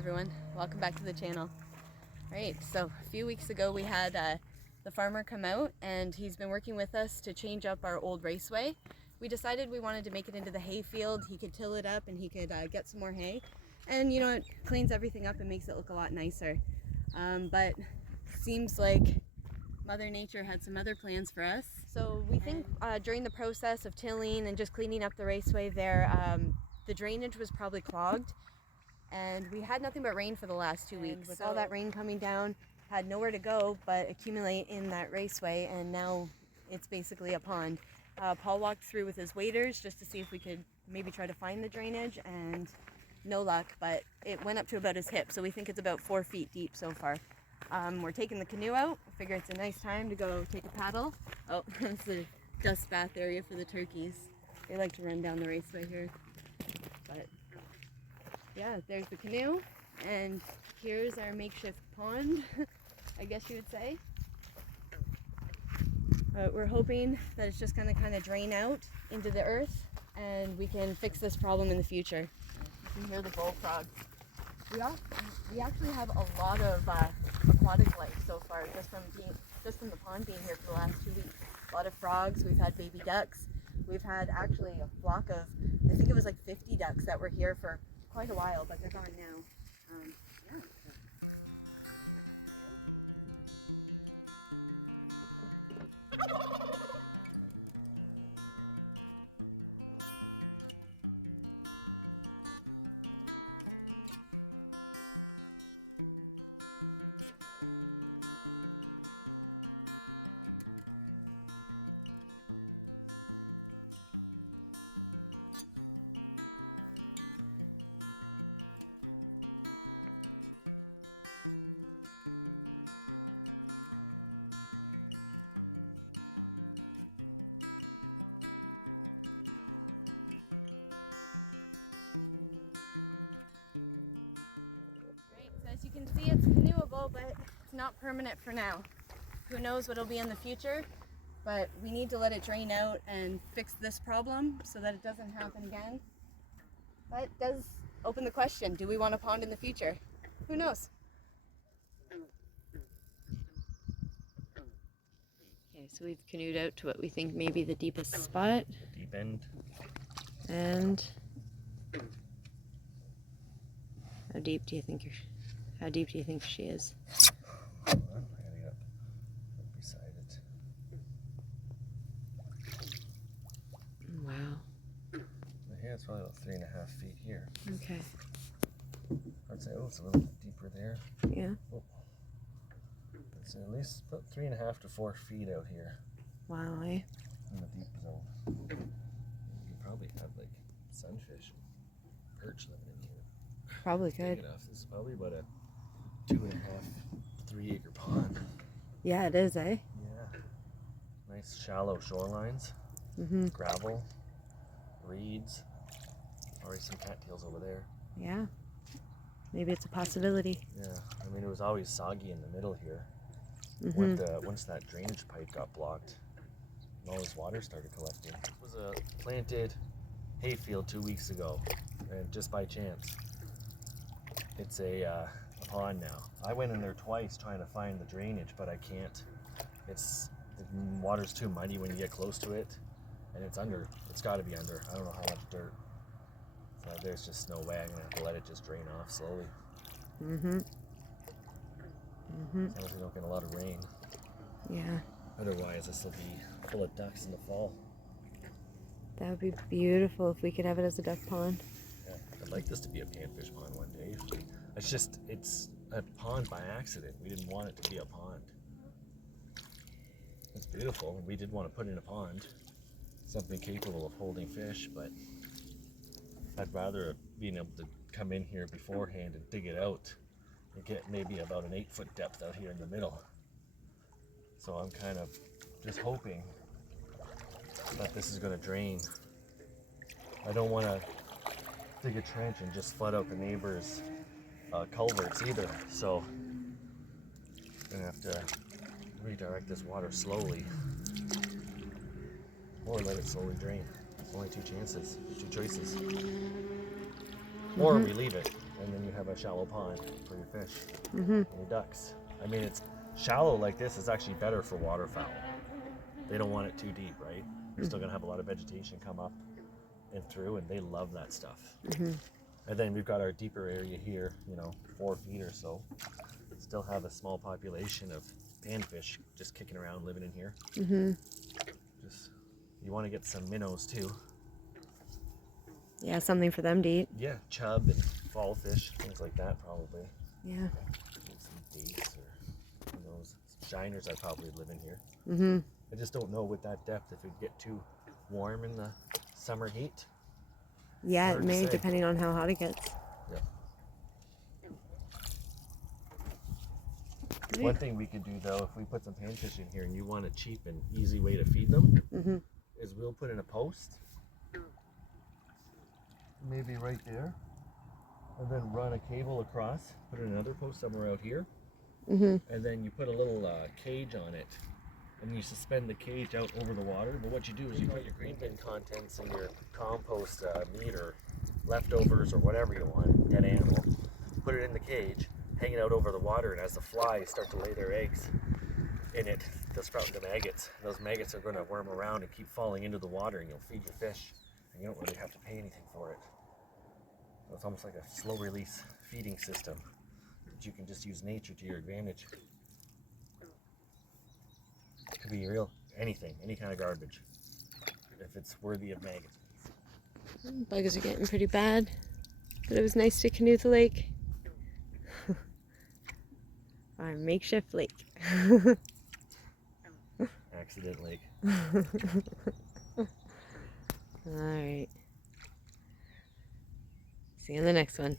everyone, welcome back to the channel. Alright, so a few weeks ago we had the farmer come out and he's been working with us to change up our old raceway. We decided we wanted to make it into the hay field. He could till it up and he could get some more hay, and you know, it cleans everything up and makes it look a lot nicer. But seems like Mother Nature had some other plans for us. So we think during the process of tilling and just cleaning up the raceway there, the drainage was probably clogged. And we had nothing but rain for the last 2 weeks. With all that rain coming down, had nowhere to go but accumulate in that raceway, and now it's basically a pond. Paul walked through with his waders just to see if we could maybe try to find the drainage, and no luck, but it went up to about his hip, so we think it's about 4 feet deep so far. We're taking the canoe out. I figure it's a nice time to go take a paddle. Oh, that's the dust bath area for the turkeys. They like to run down the raceway here. But yeah, there's the canoe, and here's our makeshift pond, I guess you would say. We're hoping that it's just going to kind of drain out into the earth and we can fix this problem in the future. You can hear the bullfrogs. We actually have a lot of aquatic life so far, just from the pond being here for the last 2 weeks. A lot of frogs. We've had baby ducks. We've had actually a flock of, I think it was like 50 ducks that were here for quite a while, but they're gone now. It's canoeable, but it's not permanent for now. Who knows what it'll be in the future, but we need to let it drain out and fix this problem so that it doesn't happen again. But it does open the question, do we want a pond in the future? Who knows? Okay, so we've canoed out to what we think may be the deepest spot. The deep end. And how deep do you think she is? I'm heading up beside it. Wow. Yeah, it's probably about 3.5 feet here. Okay. I'd say, it's a little deeper there. Yeah. Oh. It's at least about 3.5 to 4 feet out here. Wow, eh? In the deep zone. You probably have like sunfish and perch living in here. Probably could. Big enough. This is probably about a 2.5, 3 acre pond. Yeah, it is, eh? Yeah. Nice shallow shorelines. Mm-hmm. Gravel, reeds. Already some cattails over there. Yeah. Maybe it's a possibility. Yeah. I mean, it was always soggy in the middle here. Mm-hmm. Once that drainage pipe got blocked, and all this water started collecting. It was a planted hayfield 2 weeks ago, and just by chance, it's a pond now. I went in there twice trying to find the drainage, but I can't. The water's too muddy when you get close to it, and it's under. It's got to be under. I don't know how much dirt. So there's just no way. I'm gonna have to let it just drain off slowly. Mm-hmm. Mm-hmm. As long as we don't get a lot of rain. Yeah. Otherwise, this will be full of ducks in the fall. That would be beautiful if we could have it as a duck pond. Yeah, I'd like this to be a panfish pond one day. It's a pond by accident. We didn't want it to be a pond. It's beautiful. We did want to put in a pond, something capable of holding fish, but I'd rather being able to come in here beforehand and dig it out and get maybe about an 8-foot depth out here in the middle. So I'm kind of just hoping that this is going to drain. I don't want to dig a trench and just flood out the neighbor's culverts either, so I'm going to have to redirect this water slowly or let it slowly drain. Only two choices. Or we leave it and then you have a shallow pond for your fish Mm-hmm. and your ducks. I mean, it's shallow like this is actually better for waterfowl. They don't want it too deep, right? You're still gonna have a lot of vegetation come up and through, and they love that stuff. Mm-hmm. And then we've got our deeper area here, 4 feet or so. Still have a small population of panfish just kicking around, living in here. Mm-hmm. Just, you want to get some minnows too. Yeah, something for them to eat. Yeah, chub and fall fish, things like that probably. Yeah. Some dace or who knows. Shiners I probably live in here. Mm-hmm. I just don't know with that depth if it'd get too warm in the summer heat. Yeah, Hard it to may, say. depending on how hot it gets. Yeah. One thing we could do though, if we put some panfish in here and you want a cheap and easy way to feed them, Mm-hmm. is we'll put in a post, maybe right there, and then run a cable across, put in another post somewhere out here, Mm-hmm. and then you put a little cage on it, and you suspend the cage out over the water. But what you do is you put your green bin contents and your compost meat or leftovers or whatever you want, dead animal, put it in the cage, hang it out over the water, and as the flies start to lay their eggs in it, they'll sprout into maggots. And those maggots are going to worm around and keep falling into the water, and you'll feed your fish, and you don't really have to pay anything for it. So it's almost like a slow release feeding system that you can just use nature to your advantage. It could be anything, any kind of garbage, if it's worthy of maggots. Bugs are getting pretty bad, but it was nice to canoe the lake. Our makeshift lake. Accident lake. All right. See you in the next one.